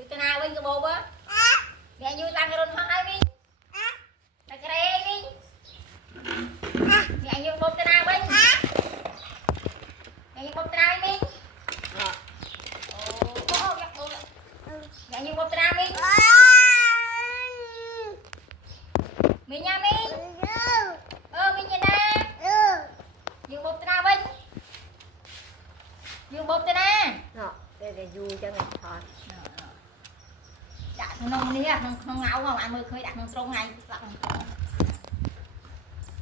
Dù tên nào bên cái bố á. Mẹ như tăng rồi nó hai mình. Ta cái đây mình. Mẹ như bố tên nào bên. Mẹ như bố tên nào mình. Mẹ như bố tên nào mình. Mình nha mình. Mình nhìn nè. Như bố tên nào bên. Như bố tên nào. Đó, để vui cho người thôi. Đặt nông ní à, nông ngáo không anh mới khơi đặt nông trông này.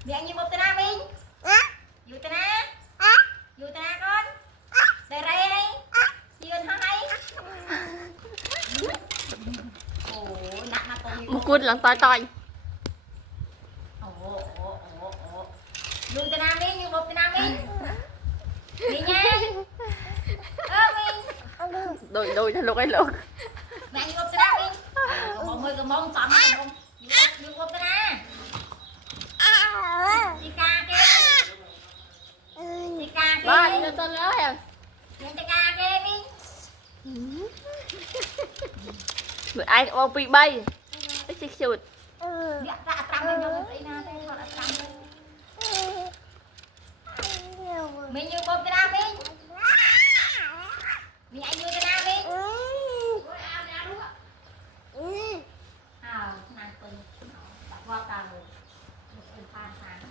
Mẹ như bố tên nào mình. Vui tên nào. Vui tên nào con. Đây đây đây. Chiên hai. Ôi nặng mà con. Một cút lần toi. Vui tên nào mình, như bố tên nào mình. Mình nha. Mình. Đôi cho lúc ấy luôn. Mẹ như bố tên nào mình. Mọi người cầm mông xóm không. Như bố tên nào. Đi ca kê. Đi ca kê. Ba, đi tên nữa em. Đi ca kê mình. Người ai cũng bị bay. Ít xích sụt. Mẹ ra trăng lên nhau tí nào thế họ đã trăng lên. Mình như bố tên nào mình. Mình anh như tên nào mình. Nàng từng đặt qua tàu một phần phan tháng.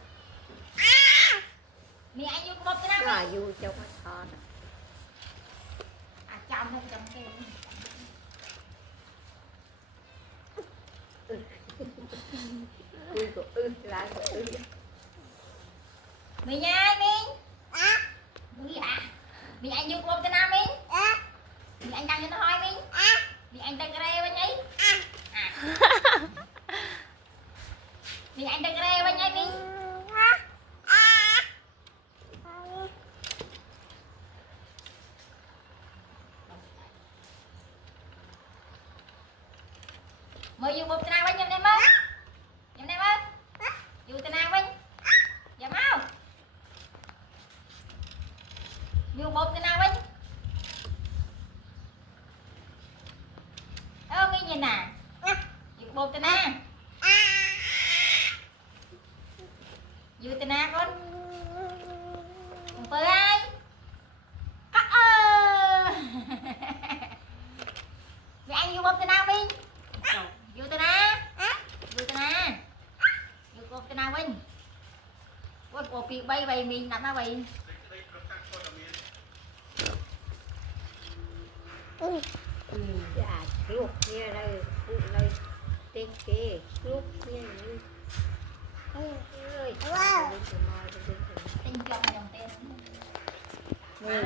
Mình anh như bố tên nào Rồi mình. vui cho người thôi. Chăm hay chăm kê. Vui của lại của Mình nha mình. Mình hả? Mình anh như bố tên nào mình. Mình anh đang cho nó hỏi mình. Mình anh đang cái đây bên ấy. Mình anh đang cái đây bên ấy mình. Mời dù bố tên nào bên nhầm đây mơ. Nhầm đây mơ. Dù tên nào bên. Dạ mau. Dù bố tên nào bên. Mình nhìn nè. Dù bố tên nào. Dù tên nào con. Cùng tới ai. Mẹ anh dù bố tên nào mình. Dù tên nào. Dù tên nào. Dù bố tên nào mình. Ôi bộ việc bay bay mình làm sao vậy. dạ lúc như đây tên kia lúc như ơi Tinh cho mày đồng tiền. mười